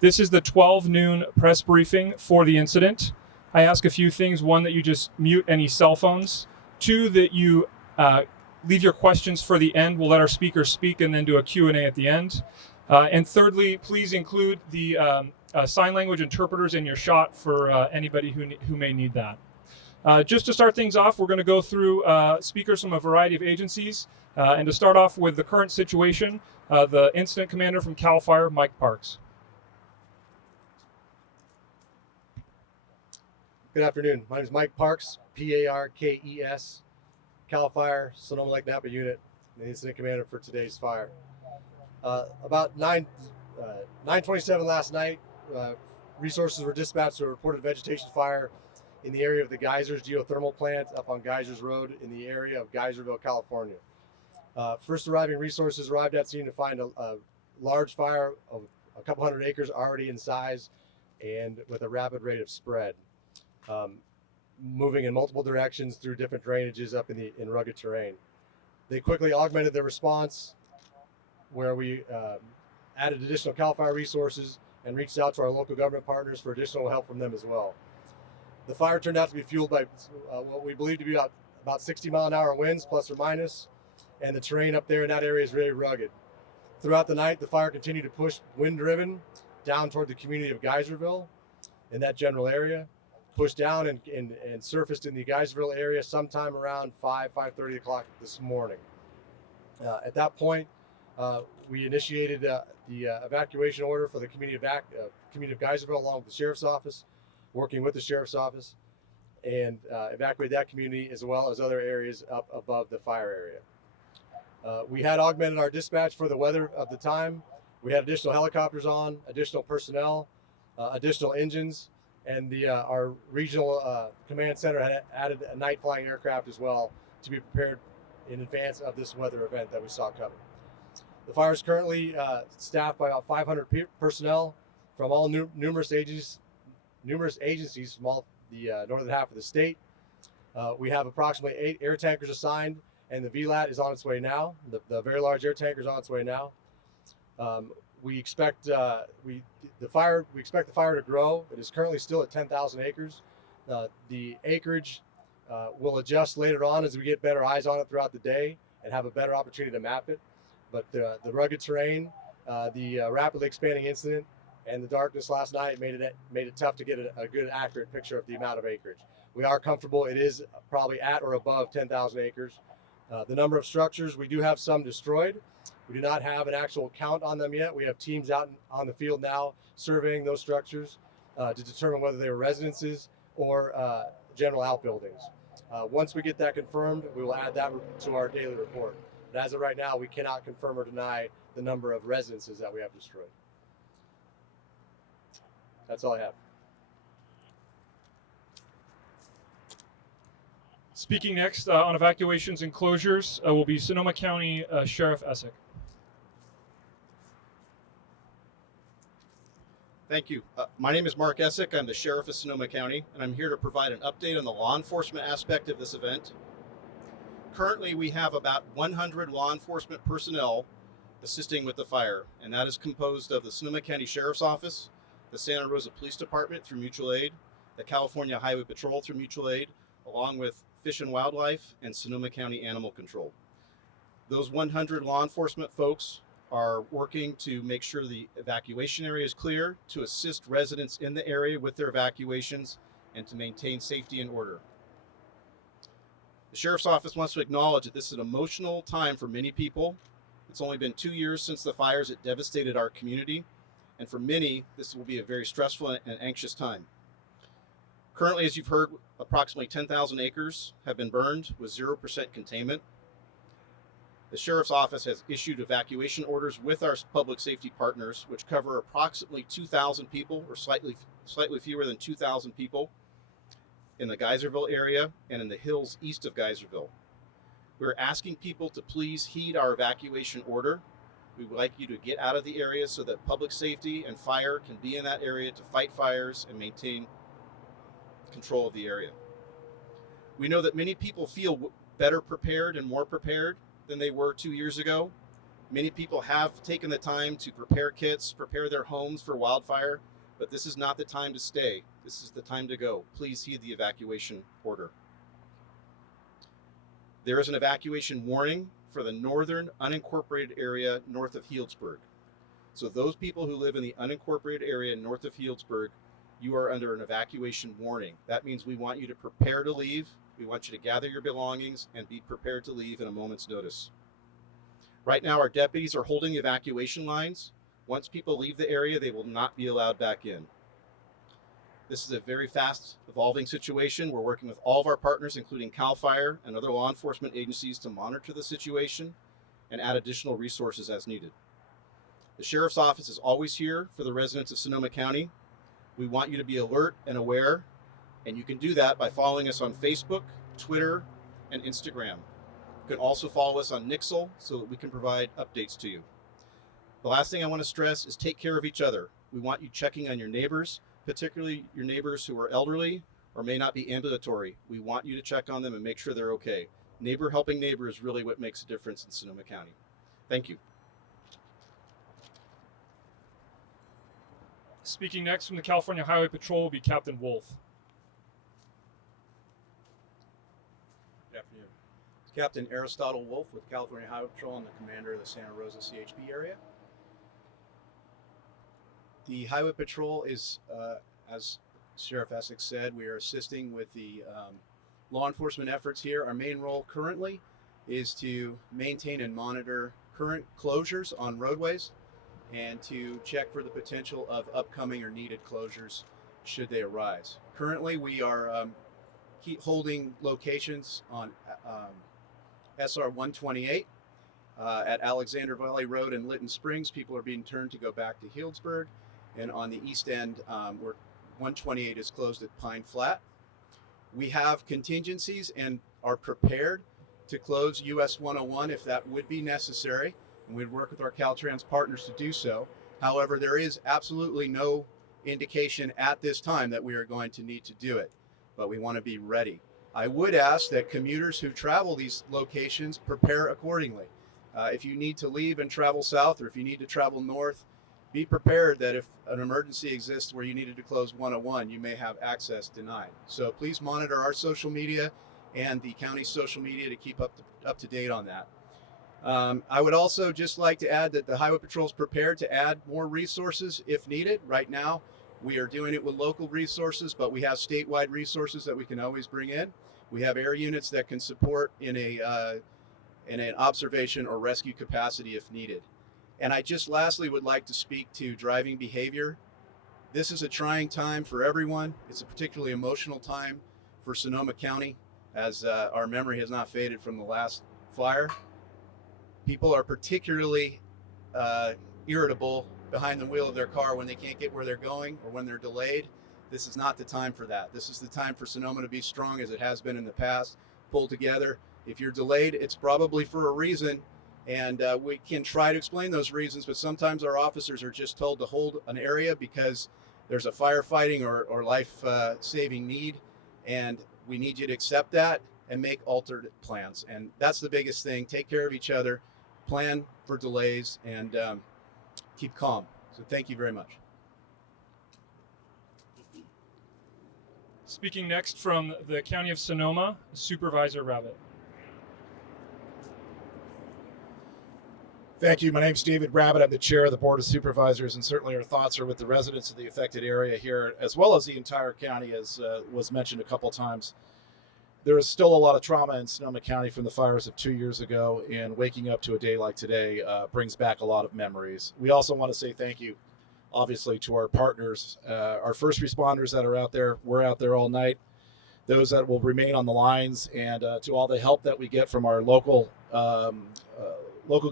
This is the 12 noon press briefing for the incident. I ask a few things. One, that you just mute any cell phones. Two, that you leave your questions for the end. We'll let our speakers speak and then do a Q&A at the end. And thirdly, please include the sign language interpreters in your shot for anybody who may need that. Just to start things off, we're going to go through speakers from a variety of agencies. And to start off with the current situation, the incident commander from CAL FIRE, Mike Parks. Good afternoon. My name is Mike Parks, P-A-R-K-E-S, CAL FIRE, Sonoma Lake Napa Unit, the incident commander for today's fire. About 9:27 last night, resources were dispatched to a reported vegetation fire in the area of the Geysers geothermal plant up on Geysers Road in the area of Geyserville, California. First arriving resources arrived at scene to find a large fire of a couple hundred acres already in size and with a rapid rate of spread. Moving in multiple directions through different drainages up in rugged terrain. They quickly augmented their response, where we added additional CAL FIRE resources and reached out to our local government partners for additional help from them as well. The fire turned out to be fueled by what we believe to be about 60-mile-an-hour winds, plus or minus, and the terrain up there in that area is very rugged. Throughout the night, the fire continued to push wind-driven down toward the community of Geyserville in that general area. Pushed down and surfaced in the Geyserville area sometime around 5:30 o'clock this morning. At that point, we initiated the evacuation order for the community of Geyserville along with the sheriff's office, working with the sheriff's office, and evacuated that community as well as other areas up above the fire area. We had augmented our dispatch for the weather of the time. We had additional helicopters on, additional personnel, additional engines, and our regional command center had added a night flying aircraft as well to be prepared in advance of this weather event that we saw coming. The fire is currently staffed by about 500 personnel from all numerous agencies from all the northern half of the state. We have approximately 8 air tankers assigned, and the VLAT is on its way now. The very large air tanker is on its way now. We expect the fire to grow. It is currently still at 10,000 acres. The acreage will adjust later on as we get better eyes on it throughout the day and have a better opportunity to map it. But the rugged terrain, the rapidly expanding incident, and the darkness last night made it tough to get a good, accurate picture of the amount of acreage. We are comfortable. It is probably at or above 10,000 acres. The number of structures, we do have some destroyed. We do not have an actual count on them yet. We have teams out on the field now surveying those structures to determine whether they were residences or general outbuildings. Once we get that confirmed, we will add that to our daily report. But as of right now, we cannot confirm or deny the number of residences that we have destroyed. That's all I have. Speaking next on evacuations and closures will be Sonoma County Sheriff Essick. Thank you. My name is Mark Essick. I'm the Sheriff of Sonoma County, and I'm here to provide an update on the law enforcement aspect of this event. Currently, we have about 100 law enforcement personnel assisting with the fire, and that is composed of the Sonoma County Sheriff's Office, the Santa Rosa Police Department through mutual aid, the California Highway Patrol through mutual aid, along with Fish and Wildlife and Sonoma County Animal Control. Those 100 law enforcement folks are working to make sure the evacuation area is clear, to assist residents in the area with their evacuations, and to maintain safety and order. The Sheriff's Office wants to acknowledge that this is an emotional time for many people. It's only been 2 years since the fires that devastated our community, and for many, this will be a very stressful and anxious time. Currently, as you've heard, approximately 10,000 acres have been burned with 0% containment. The Sheriff's Office has issued evacuation orders with our public safety partners, which cover approximately 2,000 people, or slightly fewer than 2,000 people, in the Geyserville area and in the hills east of Geyserville. We're asking people to please heed our evacuation order. We would like you to get out of the area so that public safety and fire can be in that area to fight fires and maintain control of the area. We know that many people feel better prepared and more prepared than they were 2 years ago, Many people have taken the time to prepare kits, prepare their homes for wildfire, but this is not the time to stay. This is the time to go. Please heed the evacuation order. There is an evacuation warning for the northern unincorporated area north of Healdsburg. So those people who live in the unincorporated area north of Healdsburg, you are under an evacuation warning. That means we want you to prepare to leave. We want you to gather your belongings and be prepared to leave in a moment's notice. Right now, our deputies are holding evacuation lines. Once people leave the area, they will not be allowed back in. This is a very fast evolving situation. We're working with all of our partners, including CAL FIRE and other law enforcement agencies, to monitor the situation and add additional resources as needed. The Sheriff's Office is always here for the residents of Sonoma County. We want you to be alert and aware, and you can do that by following us on Facebook, Twitter, and Instagram. You can also follow us on Nixle so that we can provide updates to you. The last thing I want to stress is take care of each other. We want you checking on your neighbors, particularly your neighbors who are elderly or may not be ambulatory. We want you to check on them and make sure they're okay. Neighbor helping neighbor is really what makes a difference in Sonoma County. Thank you. Speaking next from the California Highway Patrol will be Captain Wolf. Good afternoon. It's Captain Aristotle Wolf with California Highway Patrol. I'm the commander of the Santa Rosa CHP area. The Highway Patrol is, as Sheriff Essex said, we are assisting with the law enforcement efforts here. Our main role currently is to maintain and monitor current closures on roadways and to check for the potential of upcoming or needed closures should they arise. Currently, we are keep holding locations on SR 128 at Alexander Valley Road and Lytton Springs. People are being turned to go back to Healdsburg. And on the east end, where 128 is closed at Pine Flat. We have contingencies and are prepared to close US 101 if that would be necessary. And we'd work with our Caltrans partners to do so. However, there is absolutely no indication at this time that we are going to need to do it, but we want to be ready. I would ask that commuters who travel these locations prepare accordingly. If you need to leave and travel south, or if you need to travel north, be prepared that if an emergency exists where you needed to close 101, you may have access denied. So please monitor our social media and the county's social media to keep up to date on that. I would also just like to add that the Highway Patrol is prepared to add more resources if needed. Right now, we are doing it with local resources, but we have statewide resources that we can always bring in. We have air units that can support in an observation or rescue capacity if needed. And I just lastly would like to speak to driving behavior. This is a trying time for everyone. It's a particularly emotional time for Sonoma County, as our memory has not faded from the last fire. People are particularly irritable behind the wheel of their car when they can't get where they're going or when they're delayed. This is not the time for that. This is the time for Sonoma to be strong as it has been in the past, pull together. If you're delayed, it's probably for a reason, and we can try to explain those reasons, but sometimes our officers are just told to hold an area because there's a firefighting or life-saving need, and we need you to accept that and make alternate plans. And that's the biggest thing. Take care of each other, plan for delays, and keep calm. So thank you very much. Speaking next from the County of Sonoma, Supervisor Ravel. Thank you. My name's David Rabbit. I'm the chair of the Board of Supervisors, and certainly our thoughts are with the residents of the affected area here, as well as the entire county, as was mentioned a couple times. There is still a lot of trauma in Sonoma County from the fires of 2 years ago, and waking up to a day like today brings back a lot of memories. We also want to say thank you, obviously, to our partners, our first responders that are out there. We're out there all night. Those that will remain on the lines, and to all the help that we get from our local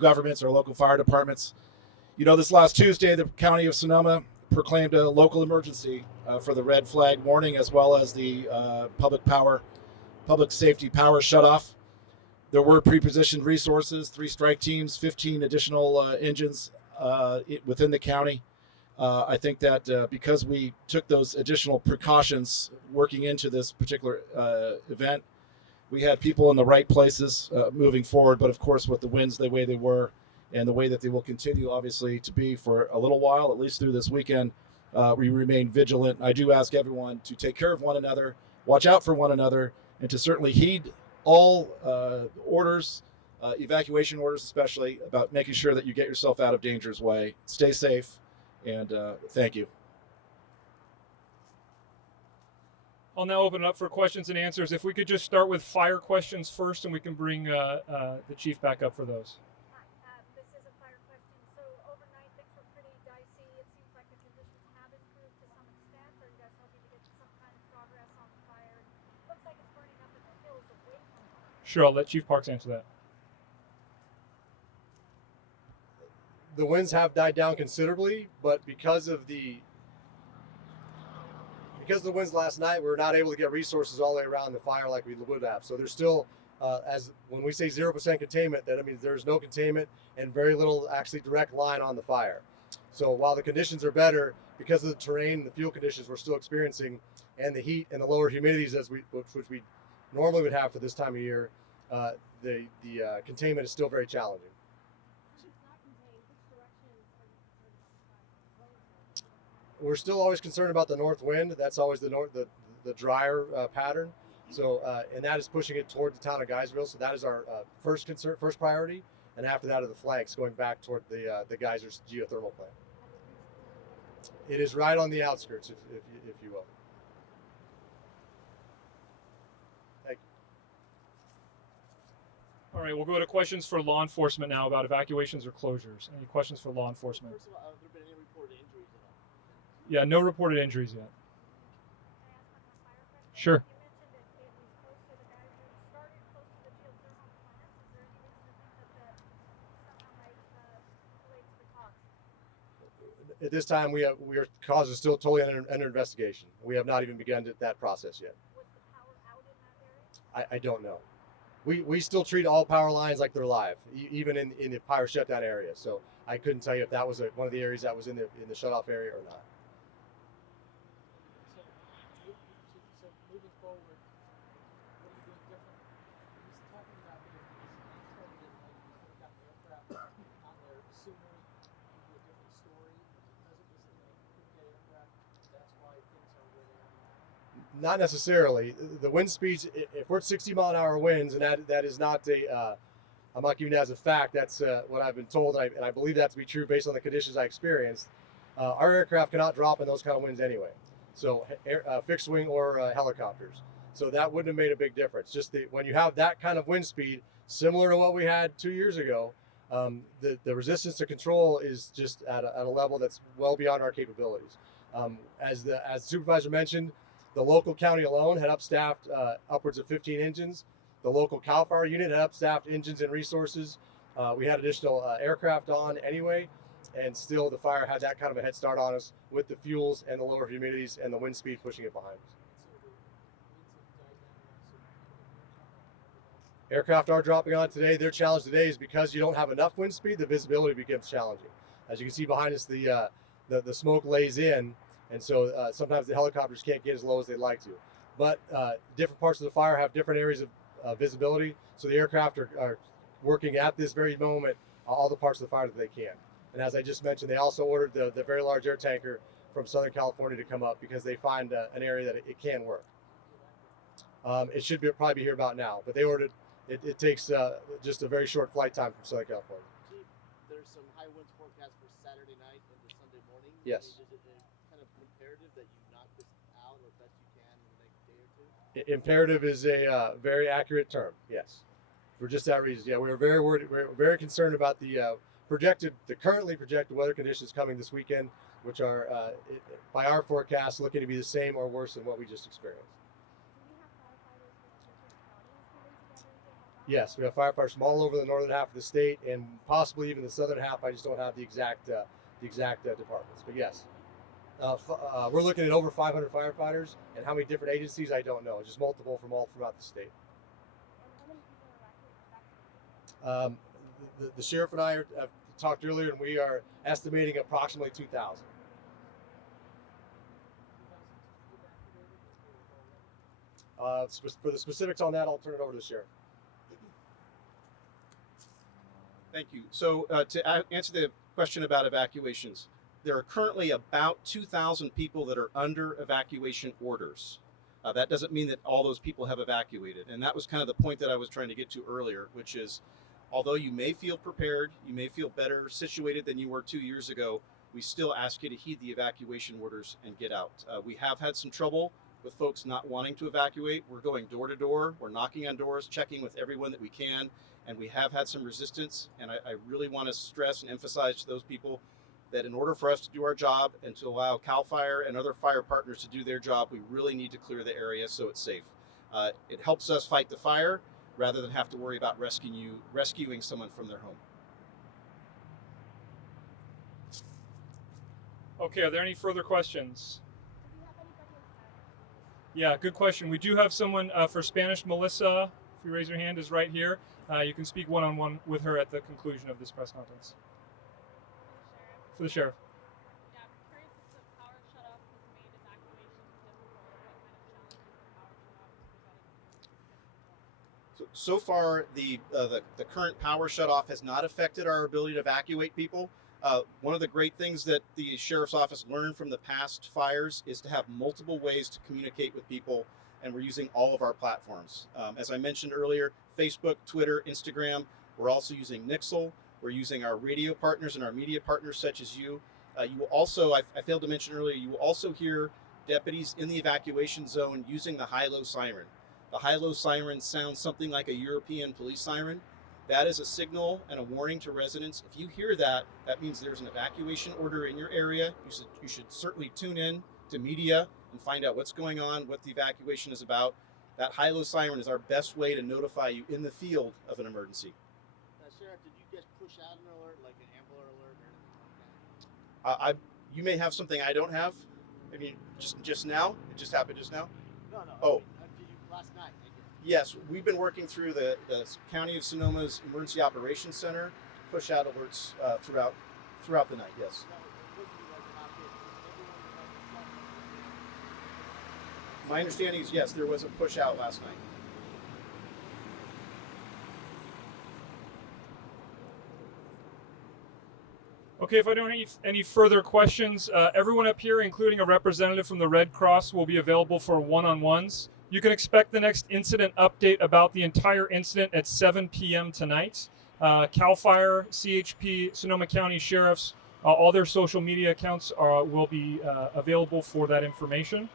governments, our local fire departments. You know, this last Tuesday, the County of Sonoma proclaimed a local emergency for the red flag warning, as well as the public safety power shutoff. There were pre-positioned resources, 3 strike teams, 15 additional engines within the county. I think that because we took those additional precautions working into this particular event, we had people in the right places moving forward. But of course, with the winds the way they were, and the way that they will continue, obviously, to be for a little while, at least through this weekend. We remain vigilant. I do ask everyone to take care of one another, watch out for one another, and to certainly heed all orders, evacuation orders especially, about making sure that you get yourself out of danger's way. Stay safe, and thank you. I'll now open it up for questions and answers. If we could just start with fire questions first, and we can bring the chief back up for those. This is a fire question. So overnight things were pretty dicey. It seems like the conditions have improved to some extent. Are you guys hoping to get some kind of progress on the fire? It looks like it's burning up in the hills away from home. Sure, I'll let Chief Parks answer that. The winds have died down considerably, but because of the winds last night, we were not able to get resources all the way around the fire like we would have. So there's still, as when we say 0% containment, that means there's no containment and very little actually direct line on the fire. So while the conditions are better, because of the terrain and the fuel conditions we're still experiencing, and the heat and the lower humidities which we normally would have for this time of year, the containment is still very challenging. We're still always concerned about the north wind. That's always the drier pattern. So and that is pushing it toward the town of Geyserville. So that is our first priority. And after that are the flanks going back toward the Geysers geothermal plant. It is right on the outskirts, if you will. Thank you. All right, we'll go to questions for law enforcement now about evacuations or closures. Any questions for law enforcement? First of all, have there been any reported injuries at all? Yeah, no reported injuries yet. Sure. You mentioned that it was close to the Geysers, started close to the geothermal plant. Is there any reason to think that somehow might relate to the cause? At this time, cause is still totally under investigation. We have not even begun that process yet. Was the power out in that area? I don't know. We still treat all power lines like they're live, even in the power shutdown area. So I couldn't tell you if that was one of the areas that was in the shutoff area or not. So moving forward, what are you doing different? He's talking about got the aircraft on there sooner, maybe a different story, because it was the Kincade aircraft. That's why things are where they are now. Not necessarily. The wind speeds, if we're at 60-mile-an-hour winds, and that is not I'm not giving that as a fact. That's what I've been told, and I believe that to be true based on the conditions I experienced. Our aircraft cannot drop in those kind of winds anyway. So fixed wing or helicopters. So that wouldn't have made a big difference. Just when you have that kind of wind speed, similar to what we had 2 years ago, the resistance to control is just at a level that's well beyond our capabilities. As the supervisor mentioned, the local county alone had upstaffed upwards of 15 engines. The local CAL FIRE unit had upstaffed engines and resources. We had additional aircraft on anyway, and still the fire had that kind of a head start on us with the fuels and the lower humidities and the wind speed pushing it behind us. Aircraft are dropping on today. Their challenge today is because you don't have enough wind speed, the visibility becomes challenging. As you can see behind us, the smoke lays in, and so sometimes the helicopters can't get as low as they'd like to. But different parts of the fire have different areas of visibility, so the aircraft are working at this very moment all the parts of the fire that they can. And as I just mentioned, they also ordered the very large air tanker from Southern California to come up because they find an area that it can work. It should probably be here about now, but they ordered it. It takes just a very short flight time from Southern California. Chief, there's some high winds forecast for Saturday night into Sunday morning. Yes. Is it kind of imperative that you knock this out as best you can in the next day or two? Imperative is a very accurate term. Yes, for just that reason. Yeah, we're very worried. We're very concerned about the currently projected weather conditions coming this weekend, which are by our forecast looking to be the same or worse than what we just experienced. Yes, we have firefighters from all over the northern half of the state and possibly even the southern half. I just don't have the exact departments, but yes, we're looking at over 500 firefighters, and how many different agencies I don't know. Just multiple from all throughout the state. The sheriff and I have talked earlier, and we are estimating approximately 2,000. For the specifics on that, I'll turn it over to the sheriff. Thank you. So to answer the question about evacuations, there are currently about 2,000 people that are under evacuation orders. That doesn't mean that all those people have evacuated. And that was kind of the point that I was trying to get to earlier, which is although you may feel prepared, you may feel better situated than you were 2 years ago, we still ask you to heed the evacuation orders and get out. We have had some trouble with folks not wanting to evacuate. We're going door to door, we're knocking on doors, checking with everyone that we can, and we have had some resistance. And I really want to stress and emphasize to those people that in order for us to do our job and to allow CAL FIRE and other fire partners to do their job, we really need to clear the area so it's safe. It helps us fight the fire rather than have to worry about rescuing someone from their home. Okay, are there any further questions? Do we have anybody in Spanish? Yeah, good question. We do have someone for Spanish. Melissa, if you raise your hand, is right here. You can speak one-on-one with her at the conclusion of this press conference. For the sheriff. Yeah, I'm curious if the power shutoff has made evacuations difficult. What kind of challenges the power shutoff presented? So far, the current power shutoff has not affected our ability to evacuate people. One of the great things that the sheriff's office learned from the past fires is to have multiple ways to communicate with people, and we're using all of our platforms. As I mentioned earlier, Facebook, Twitter, Instagram. We're also using Nixle. We're using our radio partners and our media partners such as you. You will also, I failed to mention earlier, you will also hear deputies in the evacuation zone using the high-low siren. The high-low siren sounds something like a European police siren. That is a signal and a warning to residents. If you hear that, that means there's an evacuation order in your area. You should certainly tune in to media and find out what's going on, what the evacuation is about. That high-low siren is our best way to notify you in the field of an emergency. Sheriff, did you just push out an alert, like an Amber Alert or anything like that? You may have something I don't have. I mean, just now? It just happened just now? No. Oh. Last night. I guess. Yes, we've been working through the County of Sonoma's Emergency Operations Center to push out alerts throughout the night, yes. No, it wouldn't be like an outfit. Everyone would have a cell phone. My understanding is yes, there was a push out last night. Okay, if I don't have any further questions, everyone up here, including a representative from the Red Cross, will be available for one-on-ones. You can expect the next incident update about the entire incident at 7 p.m. tonight. CAL FIRE, CHP, Sonoma County Sheriffs, all their social media accounts will be available for that information.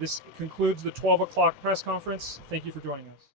This concludes the 12 o'clock press conference. Thank you for joining us.